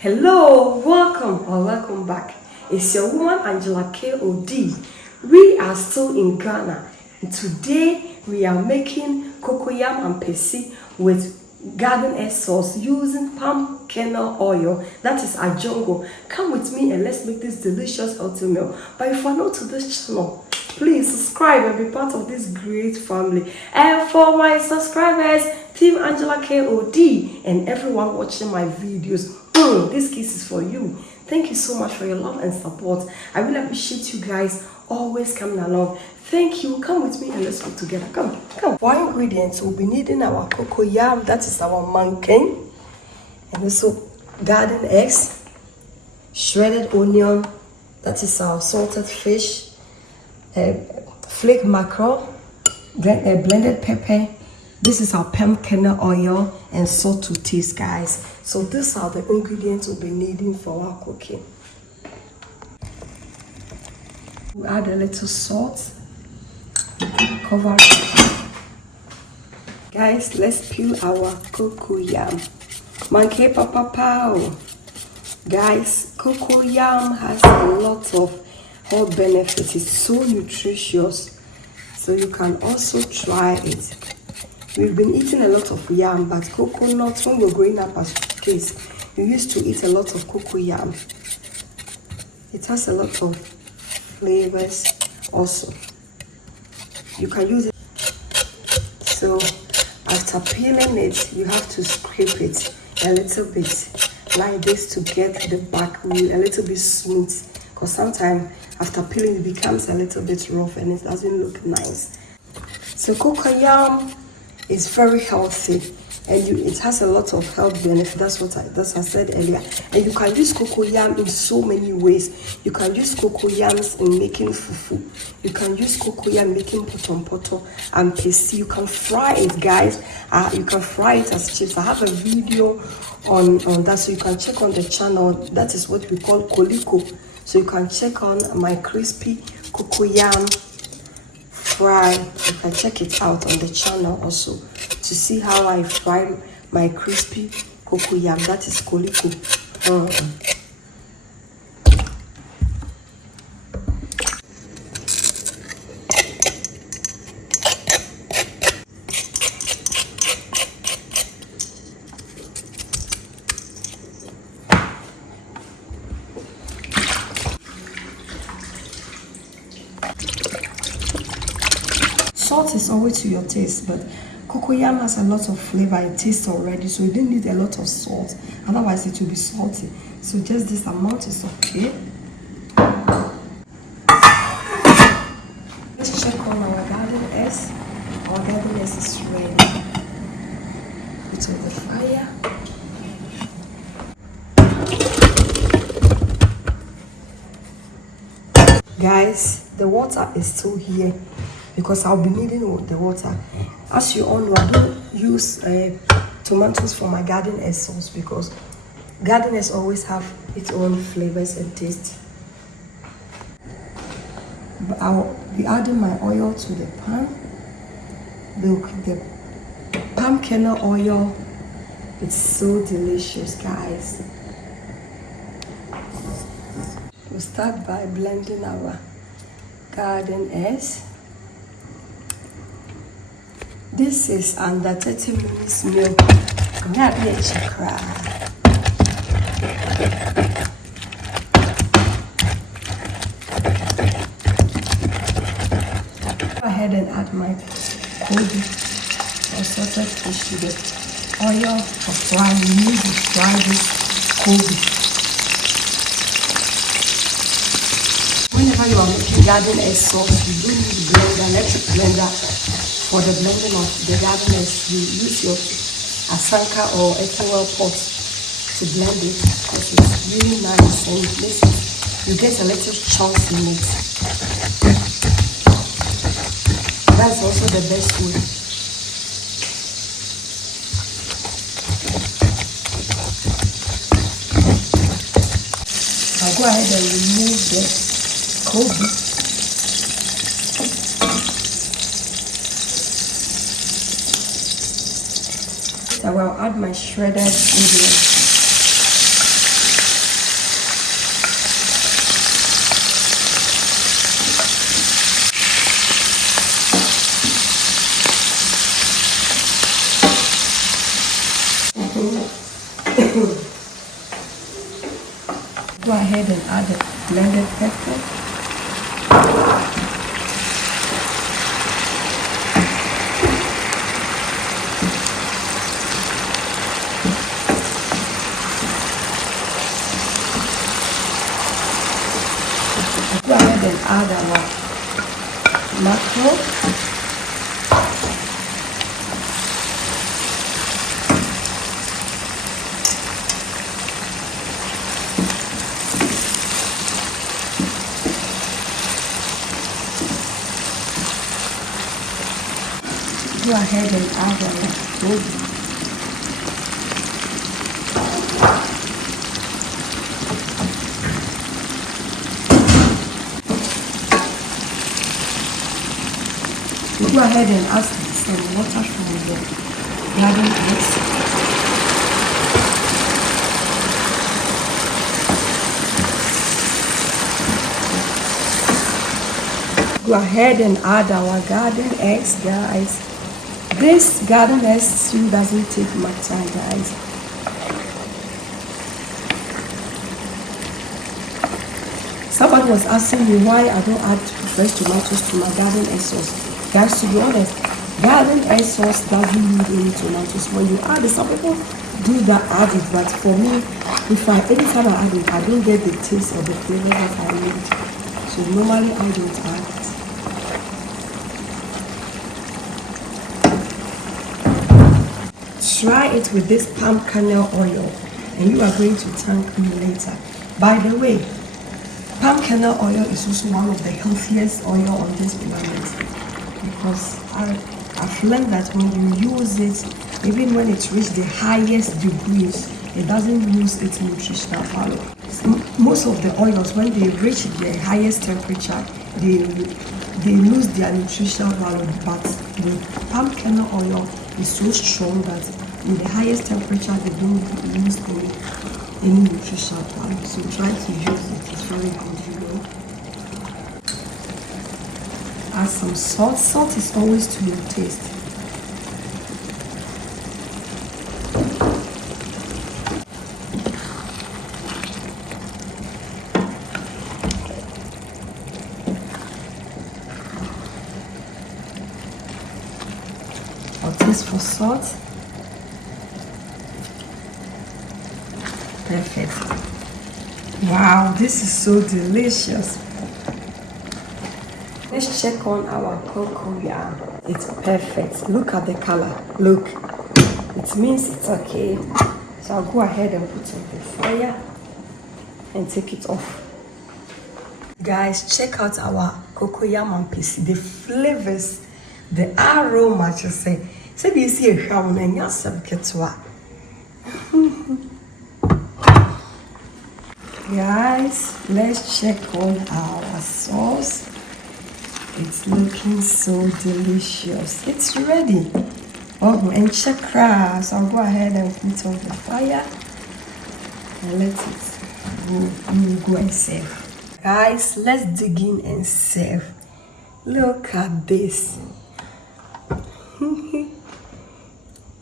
Hello, welcome back. It's your woman Angela K.O.D. We are still in Ghana. And today we are making Cocoyam Ampesie with garden egg sauce using palm kernel oil. That is ajongo. Come with me and let's make this delicious healthy meal. But if you are new to this channel, please subscribe and be part of this great family. And for my subscribers, Team Angela K.O.D. and everyone watching my videos, this kiss is for you. Thank you so much for your love and support. I really appreciate you guys always coming along. Thank you. Come with me and let's cook together. Come. For ingredients, we'll be needing our cocoyam, that is our mankin, and also garden eggs, shredded onion, that is our salted fish, flake mackerel, blended pepper. This is our palm kernel oil and salt to taste, guys. So these are the ingredients we'll be needing for our cooking. We add a little salt, cover it. Guys, let's peel our cocoyam. Manke papa pow. Guys, cocoyam has a lot of health benefits. It's so nutritious, so you can also try it. We've been eating a lot of yam, but coconut, when we were growing up as kids, we used to eat a lot of cocoyam. It has a lot of flavors also. You can use it. So after peeling it, you have to scrape it a little bit like this to get the back wheel a little bit smooth, because sometimes after peeling it becomes a little bit rough and it doesn't look nice. So cocoyam is very healthy and it has a lot of health benefits. That's what I said earlier. And you can use cocoyam in so many ways. You can use cocoyams in making fufu. You can use cocoyam making potompoto and ampesie. You can fry it, guys. You can fry it as chips. I have a video on that, so you can check on the channel. That is what we call koliko. So you can check on my crispy cocoyam fry. You can check it out on the channel also to see how I fry my crispy cocoyam. That is koliko. Salt is always to your taste, but cocoyam has a lot of flavor and taste already, so you don't need a lot of salt. Otherwise, it will be salty. So just this amount is okay. Let's check on our garden eggs. Our garden eggs is ready. Put on the fire. Guys, the water is still here, because I'll be needing the water. As you all know, I don't use tomatoes for my garden egg sauce because garden eggs always have its own flavors and taste. But I'll be adding my oil to the pan. The palm kernel oil, it's so delicious, guys. We'll start by blending our garden eggs. This is under 30 minutes meal. I'm not be a chakra. Go ahead and add my kobe or salted fish to the oil for frying. You need to fry this kobe. Whenever you are making garden egg sauce, you do need blender, electric blender. For the blending of the garden eggs, you use your asanka or earthenware pot to blend it, because it's really nice and you get a little chunks in it. That's also the best way. I'll go ahead and remove the kobe. I will add my shredded onion. blended pepper. Go ahead and add our mackerel. Go ahead and add our goat. Go ahead and add some water from the garden eggs. Go ahead and add our garden eggs, guys. This garden egg stew doesn't take much time, guys. Somebody was asking me why I don't add fresh tomatoes to my garden egg sauce. Guys, to be honest, garden egg sauce doesn't need any tomatoes. When you add it, some people do that, add it, but for me, anytime I add it, I don't get the taste or the flavor that I need. So normally I don't add it. Try it with this palm kernel oil and you are going to thank me later. By the way, palm kernel oil is also one of the healthiest oil on this planet, because I've learned that when you use it, even when it reaches the highest degrees, it doesn't lose its nutritional value. Most of the oils, when they reach the highest temperature, they lose their nutritional value, but the palm kernel oil is so strong that with the highest temperature they don't lose any nutritional value. So try to use it, it's very good, you know. Add some salt. Salt is always to your taste. I'll taste for salt. Perfect. Wow, this is so delicious. Let's check on our cocoyam. It's perfect. Look at the color. Look. It means it's okay. So I'll go ahead and put it on the fire and take it off. Guys, check out our Cocoyam Ampesie. The flavors, the aroma, just say. So you see a ham and yasam ketwa. Guys, let's check on our sauce. It's looking so delicious. It's ready. Oh, and chakra. So I'll go ahead and put it on the fire and let it go and serve. Guys, let's dig in and serve. Look at this.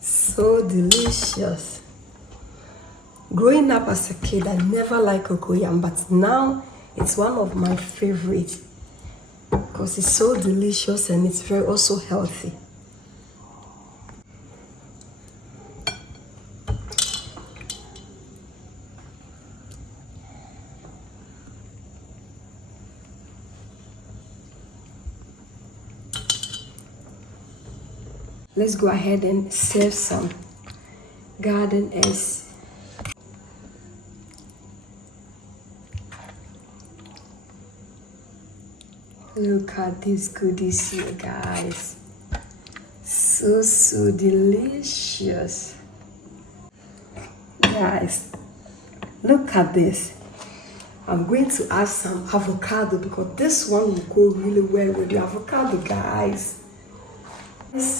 So delicious. Growing up as a kid, I never liked cocoyam, but now it's one of my favorites because it's so delicious and it's very also healthy. Let's go ahead and serve some garden eggs. Look at these goodies here, guys. So delicious. Guys, look at this. I'm going to add some avocado because this one will go really well with the avocado, guys.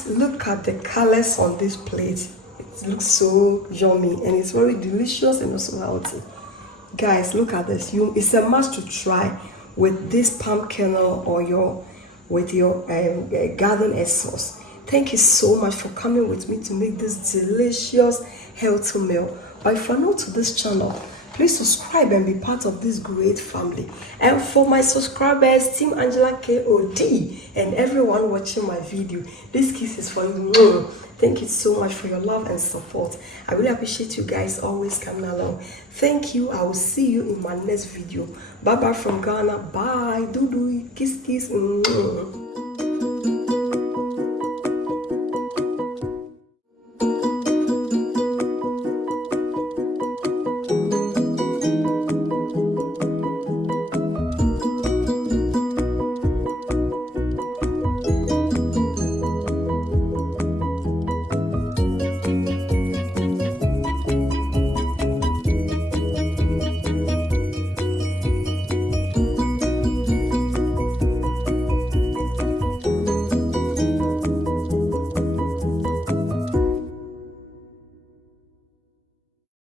Look at the colors on this plate. It looks so yummy and it's very delicious and also healthy. Guys, look at this. It's a must to try with this palm kernel oil with your garden egg sauce. Thank you so much for coming with me to make this delicious healthy meal. But if you're new to this channel, please subscribe and be part of this great family. And for my subscribers, Team Angela KOD, and everyone watching my video, this kiss is for you. Thank you so much for your love and support. I really appreciate you guys always coming along. Thank you. I will see you in my next video. Bye bye from Ghana. Bye. Do kiss.